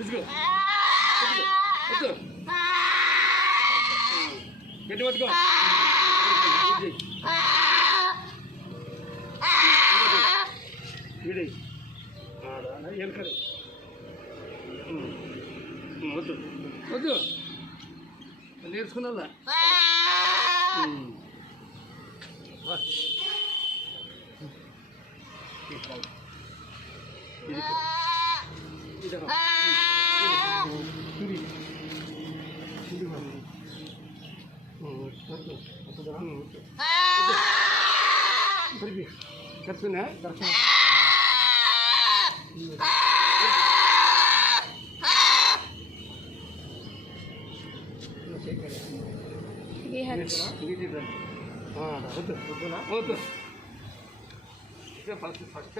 తీసుకో గట్టి పట్టుకో వీడి ఎనకడు వద్దు వద్దు నేర్చుకున్నదా కర్చున్నా కర్చున్నా వద్దు ఫస్ట్